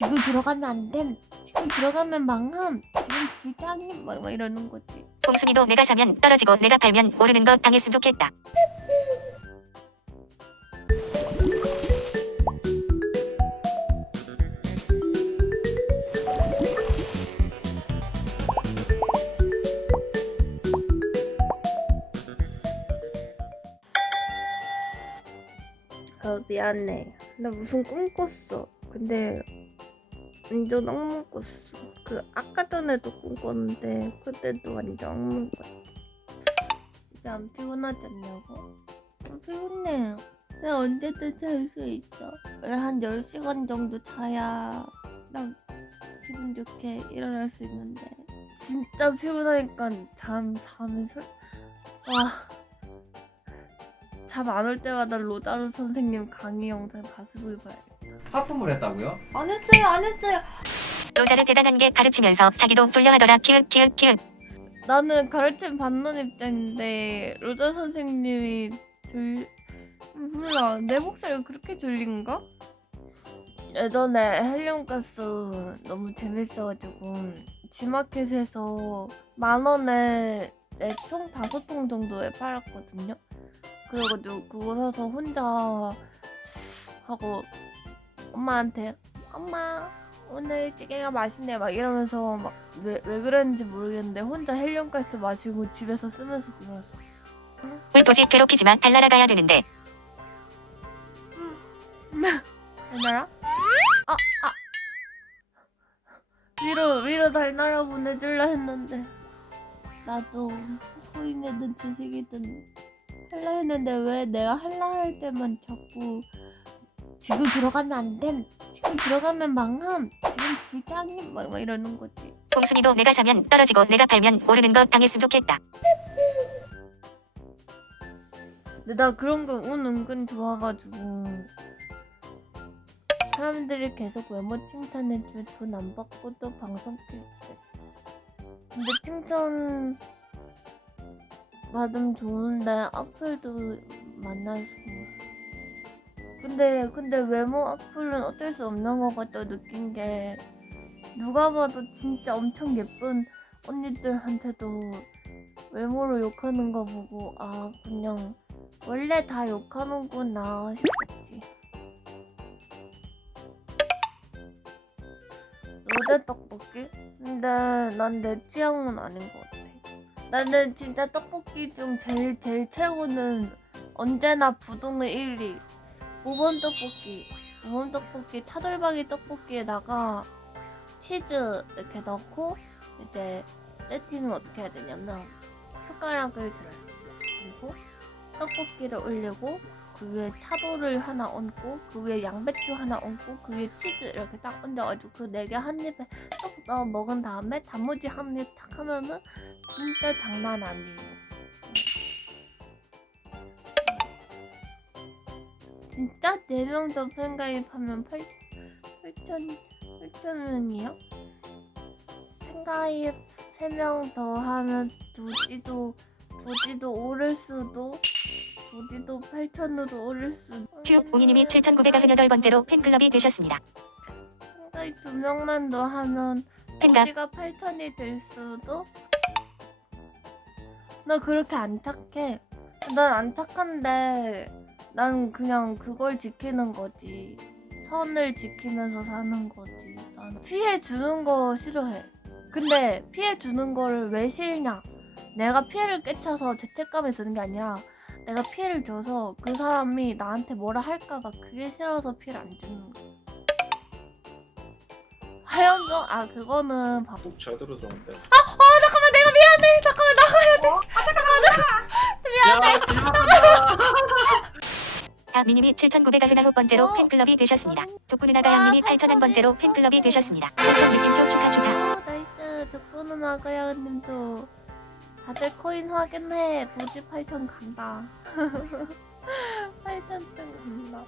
지금 들어가면 안 됨. 지금 들어가면 망함. 지금 불당임. 막, 막 이러는 거지. 봄순이도 내가 사면 떨어지고 내가 팔면 오르는 거 당했으면 좋겠다. 어, 미안해. 나 무슨 꿈 꿨어. 근데 완전 악몽 꿨어. 그 아까 전에도 꿈 꿨는데 그때도 완전 악몽 꿨어. 이제 안 피곤하지 않냐고? 아, 피곤해. 내가 언제든 잘 수 있어. 원래 한 10시간 정도 자야 나 기분 좋게 일어날 수 있는데 진짜 피곤하니까 잠, 잠이 설... 와... 잠 안 올 때마다 로다루 선생님 강의 영상 다시 보기 봐야겠다. 하품을 했다고요? 안 했어요, 안 했어요. 로자를 대단한 게 가르치면서 자기도 졸려하더라. 키읔 키읔 키읔. 나는 가르침 받는 입장인데 로자 선생님이 졸 몰라 내 목소리가 그렇게 졸린가? 예전에 헬륨가스 너무 재밌어가지고 G마켓에서 만 원에 네, 총 다섯 통 정도에 팔았거든요. 그래가지고 그거 사서 혼자 하고 엄마한테 엄마 오늘 찌개가 맛있네 막 이러면서 막왜 왜 그랬는지 모르겠는데 혼자 헬륨가스 마시고 집에서 쓰면서 놀았어. 울토지 괴롭히지마 달나라 가야 되는데 달나라? 아 아. 위로 위로 달나라 보내줄라 했는데 나도 코인이든 주식이든 할라 했는데 왜 내가 할라 할 때만 자꾸 지금 들어가면 안 됨. 지금 들어가면 망함. 지금 불당임 막, 막 이러는 거지. 봄순이도 내가 사면 떨어지고 내가 팔면 오르는 거 당했으면 좋겠다. 근데 나 그런 거 운 은근 좋아가지고 사람들이 계속 외모 칭찬해줘 돈안 받고 또 방송 킬때 근데 칭찬 받으면 좋은데 악플도 만나서 근데 근데 외모 악플은 어쩔 수 없는 것 같다 느낀 게 누가 봐도 진짜 엄청 예쁜 언니들한테도 외모로 욕하는 거 보고 아 그냥 원래 다 욕하는구나 싶었지. 로제 떡볶이? 근데 난 내 취향은 아닌 것 같아. 나는 진짜 떡볶이 중 제일 제일 최고는 언제나 부동의 1위. 모범 떡볶이. 모범 떡볶이 차돌박이 떡볶이에다가 치즈 이렇게 넣고 이제 세팅을 어떻게 해야 되냐면 숟가락을 들어요. 그리고 떡볶이를 올리고 그 위에 차돌을 하나 얹고 그 위에 양배추 하나 얹고 그 위에 치즈 이렇게 딱 얹어가지고 그 네 개 한 입에 쏙 넣어 먹은 다음에 단무지 한 입 탁 하면은 진짜 장난 아니에요. 진짜? 네명더 팬가입하면 8 8천 8천 원이요? 팬가입 3명 더 하면 도지도 도지도 오를 수도 도지도 8천으로 오를 수도. 휴 웅이님이 7,998번째로 팬클럽이 되셨습니다. 팬가입 두 명만 더 하면 도지가 8천이 될 수도? 나 그렇게 안 착해. 난 안 착한데 난 그냥 그걸 지키는 거지. 선을 지키면서 사는 거지. 나는 피해 주는 거 싫어해. 근데 피해 주는 거를 왜 싫냐? 내가 피해를 끼쳐서 죄책감이 드는 게 아니라 내가 피해를 줘서 그 사람이 나한테 뭐라 할까가 그게 싫어서 피해를 안 주는 거야. 화염병 아 그거는 밥꼭 제대로 들었는데. 어 잠깐만 내가 미안해. 잠깐만 나가야 돼. 야, 기억한다. 다 미님이 7,999번째로 어? 팬클럽이 되셨습니다. 조쿠누나가 양님이 8,000 번째로 팬클럽이 되셨습니다. 5,600표 축하 축하. 오 나이스 덕분은 아가야님도 다들 코인 확인해 도지 8천 간다 8천 점 간다